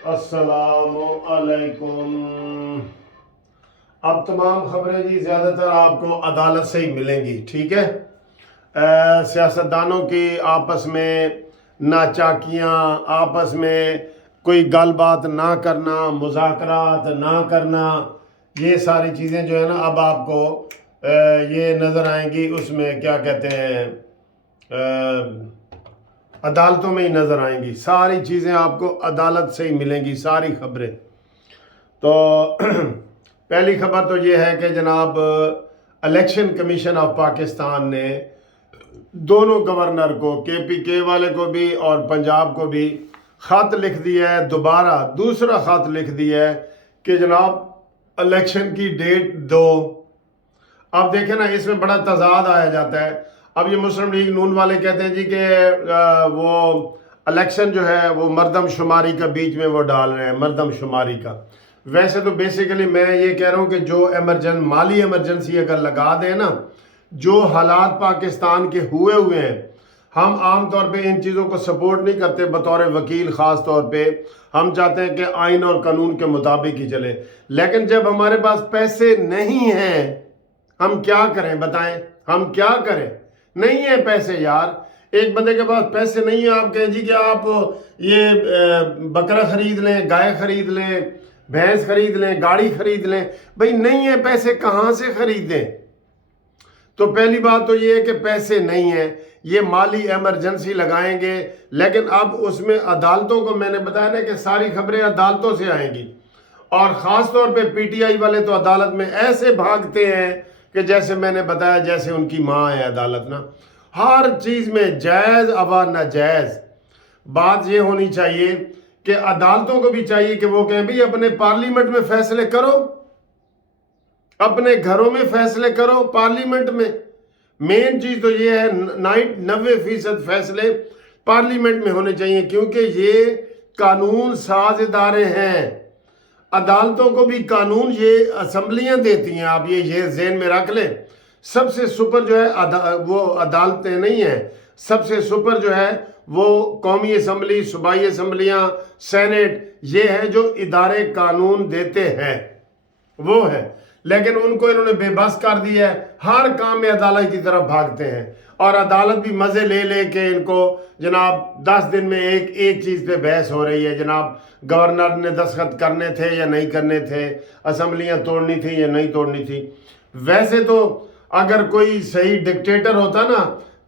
अस्सलाम वालेकुम। अब तमाम खबरें जी ज़्यादातर आपको अदालत से ही मिलेंगी, ठीक है। सियासतदानों की आपस में नाचाकियाँ, आपस में कोई गल बात ना करना, मुज़ाकरात ना करना, ये सारी चीज़ें जो है ना अब आपको ये नज़र आएंगी। उसमें क्या कहते हैं, अदालतों में ही नज़र आएंगी। सारी चीज़ें आपको अदालत से ही मिलेंगी, सारी खबरें। तो पहली खबर तो ये है कि जनाब इलेक्शन कमीशन ऑफ पाकिस्तान ने दोनों गवर्नर को, KPK वाले को भी और पंजाब को भी ख़त लिख दिया है, दोबारा दूसरा ख़त लिख दिया है कि जनाब इलेक्शन की डेट दो। अब देखें ना, इसमें बड़ा तजाद आया जाता है। अब ये मुस्लिम लीग नून वाले कहते हैं जी कि वो इलेक्शन जो है वो मर्दम शुमारी का बीच में वो डाल रहे हैं, मर्दम शुमारी का। वैसे तो बेसिकली मैं ये कह रहा हूँ कि जो माली एमरजेंसी अगर लगा दें ना, जो हालात पाकिस्तान के हुए हैं, हम आम तौर पे इन चीज़ों को सपोर्ट नहीं करते बतौर वकील। ख़ास तौर पे हम चाहते हैं कि आइन और कानून के मुताबिक ही चले, लेकिन जब हमारे पास पैसे नहीं हैं हम क्या करें, बताएं, हम क्या करें? नहीं है पैसे यार। एक बंदे के पास पैसे नहीं है, आप कहें जी कि आप ये बकरा खरीद लें, गाय खरीद लें, भैंस खरीद लें, गाड़ी खरीद लें। भाई नहीं है पैसे, कहाँ से खरीदें? तो पहली बात तो ये है कि पैसे नहीं है, ये माली एमरजेंसी लगाएंगे। लेकिन अब उसमें अदालतों को, मैंने बताया ना कि सारी खबरें अदालतों से आएंगी, और ख़ास तौर पे PTI वाले तो अदालत में ऐसे भागते हैं कि जैसे मैंने बताया, जैसे उनकी माँ है अदालत ना। हर चीज़ में जायज़ अवा नाजायज़। बात ये होनी चाहिए कि अदालतों को भी चाहिए कि वो कहें भाई अपने पार्लियामेंट में फैसले करो, अपने घरों में फैसले करो, पार्लियामेंट में। मेन चीज़ तो ये है 90% फैसले पार्लियामेंट में होने चाहिए, क्योंकि ये कानून साज इदारे हैं। अदालतों को भी कानून ये असम्बलियाँ देती हैं, आप ये ज़हन में रख लें। सबसे सुपर जो है वो अदालतें नहीं हैं, सबसे सुपर जो है वो कौमी असम्बली, सूबाई असम्बलियाँ, सेनेट, ये है जो इदारे कानून देते हैं, वो है। लेकिन उनको इन्होंने बेबस कर दिया है, हर काम में अदालत की तरफ भागते हैं, और अदालत भी मज़े ले ले के इनको जनाब 10 दिन में एक चीज़ पे बहस हो रही है। जनाब गवर्नर ने दस्तखत करने थे या नहीं करने थे, असम्बलियाँ तोड़नी थी या नहीं तोड़नी थी। वैसे तो अगर कोई सही डिक्टेटर होता ना,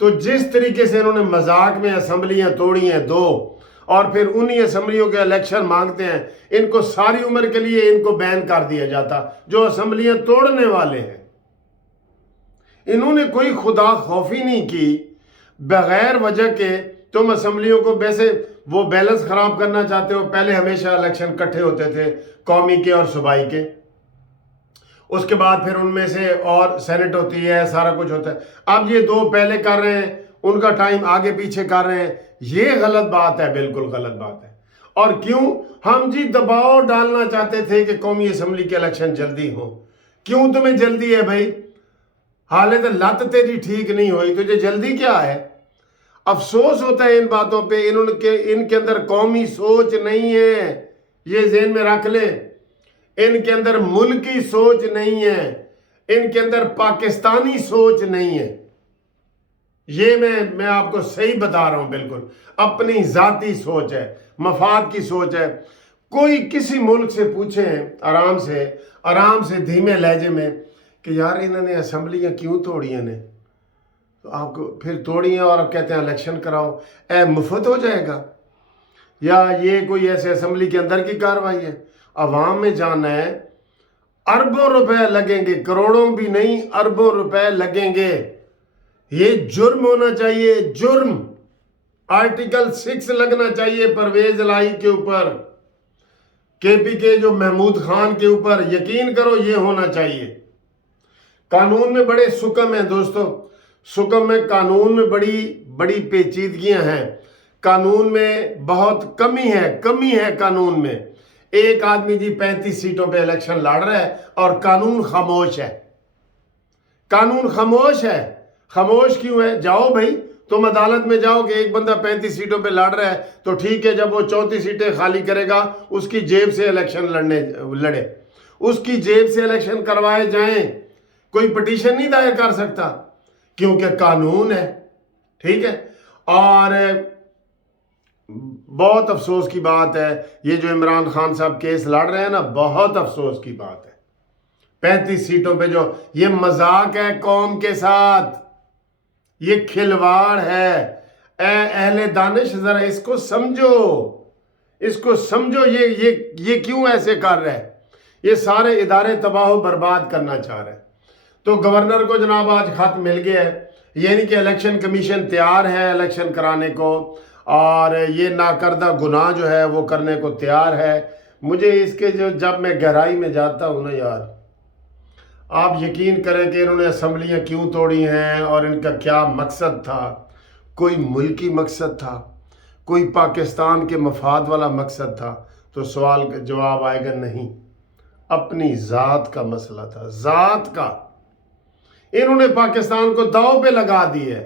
तो जिस तरीके से इन्होंने मजाक में असम्बलियाँ तोड़ी हैं दो, और फिर उन्हीं असम्बलियों के इलेक्शन मांगते हैं, इनको सारी उम्र के लिए इनको बैन कर दिया जाता, जो असम्बलियाँ तोड़ने वाले हैं। इन्होंने कोई खुदा खौफी नहीं की, बगैर वजह के तुम असम्बलियों को, वैसे वो बैलेंस खराब करना चाहते हो। पहले हमेशा इलेक्शन इकट्ठे होते थे, कौमी के और सूबाई के, उसके बाद फिर उनमें से और सेनेट होती है, सारा कुछ होता है। अब ये दो पहले कर रहे हैं, उनका टाइम आगे पीछे कर रहे हैं, ये गलत बात है, बिल्कुल गलत बात है। और क्यों? हम जी दबाव डालना चाहते थे कि कौमी असम्बली के इलेक्शन जल्दी हो। क्यों तुम्हें जल्दी है भाई? हालत लत तेरी ठीक नहीं हुई, तुझे जल्दी क्या है? अफसोस होता है इन बातों पे। इनके अंदर कौमी सोच नहीं है, ये ज़हन में रख ले। इनके अंदर मुल्की सोच नहीं है, इनके अंदर पाकिस्तानी सोच नहीं है। ये मैं आपको सही बता रहा हूं, बिल्कुल अपनी जाती सोच है, मफाद की सोच है। कोई किसी मुल्क से पूछे आराम से धीमे लहजे में कि यार इन्होंने असम्बलियाँ क्यों तोड़ी ने, तो आपको फिर तोड़ी हैं और आप कहते हैं इलेक्शन कराओ, मुफ्त हो जाएगा? या ये कोई ऐसे असम्बली के अंदर की कार्रवाई है? अवाम में जाना है, अरबों रुपए लगेंगे, करोड़ों भी नहीं, अरबों रुपए लगेंगे। ये जुर्म होना चाहिए, जुर्म। आर्टिकल 6 लगना चाहिए परवेज इलाही के ऊपर, KPK जो महमूद खान के ऊपर। यकीन करो ये होना चाहिए। कानून में बड़े सुकम हैं दोस्तों, सुकम में कानून में बड़ी पेचीदगियां हैं। कानून में बहुत कमी है कानून में। एक आदमी जी 35 सीटों पे इलेक्शन लड़ रहा है और कानून खामोश है। कानून खामोश है। खामोश क्यों है? जाओ भाई, तुम अदालत में जाओ कि एक बंदा 35 सीटों पे लड़ रहा है तो ठीक है, जब वो 34 सीटें खाली करेगा उसकी जेब से इलेक्शन लड़े, उसकी जेब से इलेक्शन करवाए जाएं, कोई पिटीशन नहीं दायर कर सकता क्योंकि कानून है, ठीक है। और बहुत अफसोस की बात है, ये जो इमरान खान साहब केस लड़ रहे हैं ना, बहुत अफसोस की बात है। 35 सीटों पे जो ये मजाक है कौम के साथ, ये खिलवाड़ है। अहले दानिश जरा इसको समझो, इसको समझो, ये क्यों ऐसे कर रहे हैं, ये सारे इदारे तबाह बर्बाद करना चाह रहे हैं। तो गवर्नर को जनाब आज खत मिल गया है, यानी कि इलेक्शन कमीशन तैयार है इलेक्शन कराने को, और ये नाकर्दा गुनाह जो है वो करने को तैयार है। मुझे इसके जो जब मैं गहराई में जाता हूँ ना यार, आप यकीन करें कि इन्होंने असम्बलियाँ क्यों तोड़ी हैं और इनका क्या मकसद था। कोई मुल्की मकसद था, कोई पाकिस्तान के मफाद वाला मकसद था, तो सवाल का जवाब आएगा नहीं, अपनी ज़ात का मसला था, ज़ात का। इन्होंने पाकिस्तान को दांव पे लगा दी है।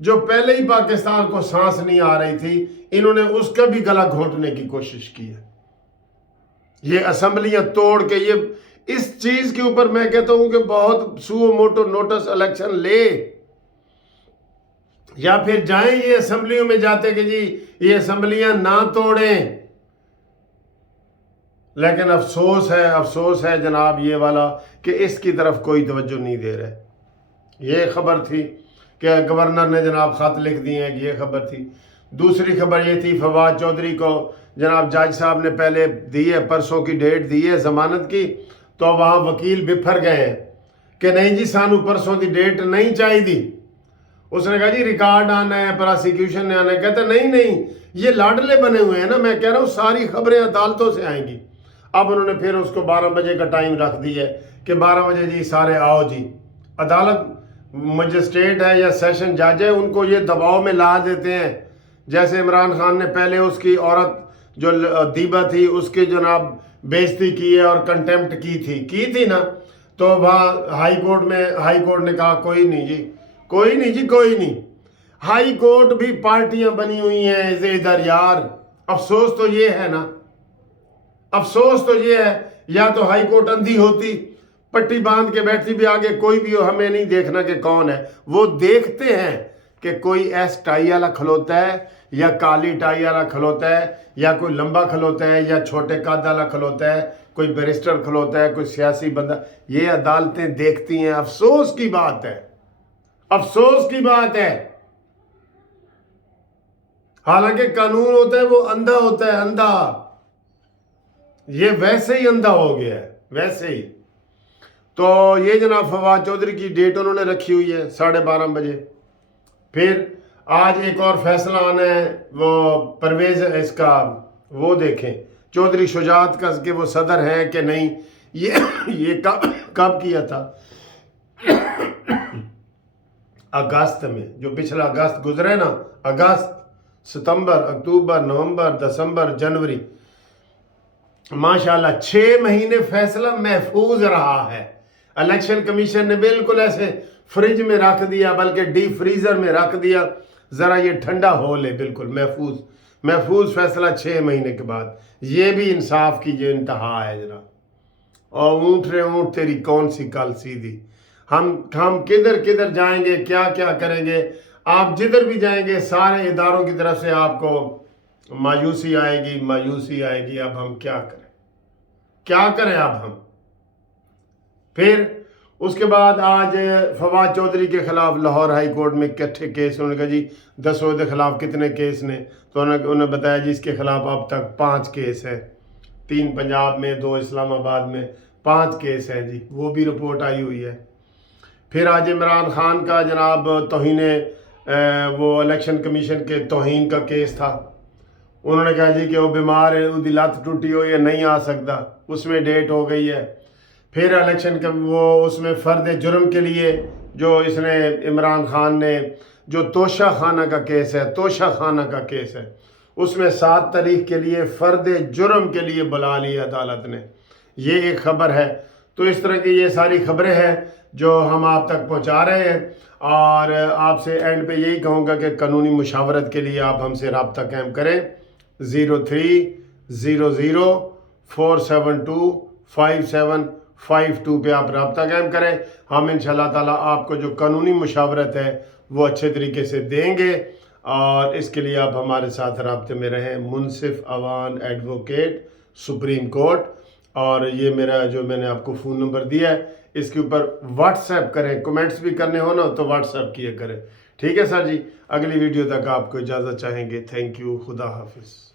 जो पहले ही पाकिस्तान को सांस नहीं आ रही थी, इन्होंने उसका भी गला घोंटने की कोशिश की है। ये असम्बलियां तोड़ के, ये इस चीज के ऊपर मैं कहता हूं कि बहुत सुओ मोटो नोटिस इलेक्शन ले, या फिर जाएं ये असम्बलियों में जाते कि जी ये असम्बलियां ना तोड़ें। लेकिन अफसोस है जनाब ये वाला कि इसकी तरफ कोई तवज्जो नहीं दे रहे। ये खबर थी कि गवर्नर ने जनाब खत लिख दिए हैं, ये खबर थी। दूसरी खबर ये थी, फवाद चौधरी को जनाब जज साहब ने पहले दी है, परसों की डेट दी है जमानत की, तो वहाँ वकील बिफर गए हैं कि नहीं जी सानू परसों की डेट नहीं चाहिए। उसने कहा जी रिकॉर्ड आना है, प्रोसिक्यूशन ने आना है। कहते नहीं ये लाडले बने हुए हैं ना, मैं कह रहा हूँ सारी खबरें अदालतों से आएंगी। अब उन्होंने फिर उसको 12 बजे का टाइम रख दिया है कि 12 बजे जी सारे आओ जी। अदालत मजिस्ट्रेट है या सेशन जज है, उनको ये दबाव में ला देते हैं। जैसे इमरान खान ने पहले उसकी औरत जो दीबा थी उसकी जनाब बेइज्जती की है और कंटेम्प्ट की थी ना, तो वहाँ हाई कोर्ट ने कहा कोई नहीं। हाई कोर्ट भी पार्टियां बनी हुई हैं इधर यार। अफसोस तो ये है ना, अफसोस तो ये है, या तो हाई कोर्ट अंधी होती, पट्टी बांध के बैठती भी, आगे कोई भी हो हमें नहीं देखना कि कौन है। वो देखते हैं कि कोई एस टाई वाला खलोता है या काली टाई वाला खलोता है, या कोई लंबा खलोता है या छोटे कद वाला खलोता है, कोई बैरिस्टर खलोता है, कोई सियासी बंदा। ये अदालतें देखती हैं। अफसोस की बात है, अफसोस की बात है। हालांकि कानून होता है वो अंधा होता है, अंधा। ये वैसे ही अंधा हो गया है, वैसे ही। तो ये जनाब फवाद चौधरी की डेट उन्होंने रखी हुई है 12:30 बजे। फिर आज एक और फैसला आना है, वो परवेज इसका वो देखें चौधरी शुजात का कि वो सदर है कि नहीं। ये कब किया था? अगस्त में, जो पिछला अगस्त गुजरे ना, अगस्त, सितंबर, अक्टूबर, नवंबर, दिसंबर, जनवरी, माशाल्लाह 6 महीने फैसला महफूज रहा है। इलेक्शन कमीशन ने बिल्कुल ऐसे फ्रिज में रख दिया, बल्कि डीप फ्रीजर में रख दिया, जरा ये ठंडा हो ले, बिल्कुल महफूज फैसला 6 महीने के बाद। ये भी इंसाफ की जो इंतहा है जरा। और ऊँट रे ऊँट तेरी कौन सी कल सीधी। हम किधर जाएंगे, क्या करेंगे। आप जिधर भी जाएंगे सारे इदारों की तरफ से आपको मायूसी आएगी। अब हम क्या करें अब हम। फिर उसके बाद आज फवाद चौधरी के खिलाफ लाहौर हाई कोर्ट में इकट्ठे केस। उन्होंने कहा जी दसों के खिलाफ कितने केस ने, तो उन्होंने बताया जी इसके खिलाफ अब तक 5 केस हैं, 3 पंजाब में, 2 इस्लामाबाद में, 5 केस हैं जी, वो भी रिपोर्ट आई हुई है। फिर आज इमरान खान का जनाब तौहीने वो इलेक्शन कमीशन के तौहीन का केस था। उन्होंने कहा जी कि वो बीमार है, उसकी लत टूटी हुई है, नहीं आ सकता, उसमें डेट हो गई है। फिर इलेक्शन का वो उसमें फ़र्द जुर्म के लिए जो इसने इमरान खान ने जो तोशा खाना का केस है, उसमें 7 तारीख के लिए फ़र्द जुर्म के लिए बुला लिया अदालत ने। ये एक ख़बर है। तो इस तरह की ये सारी खबरें हैं जो हम आप तक पहुंचा रहे हैं। اور آپ سے اینڈ پہ یہی کہوں گا کہ قانونی مشاورت کے لیے آپ ہم سے رابطہ قائم کریں 0300472572 پہ آپ رابطہ قائم کریں. ہم انشاءاللہ تعالیٰ آپ کو جو قانونی مشاورت ہے وہ اچھے طریقے سے دیں گے، اور اس کے لیے آپ ہمارے ساتھ رابطے میں رہیں. منصف اوان ایڈوکیٹ سپریم کورٹ، اور یہ میرا جو میں نے آپ کو فون نمبر دیا ہے اس کے اوپر واٹس ایپ کریں. کمنٹس بھی کرنے ہو نا تو واٹس ایپ کیا کریں. ٹھیک ہے سر جی، اگلی ویڈیو تک آپ کو اجازت چاہیں گے. تھینک یو، خدا حافظ.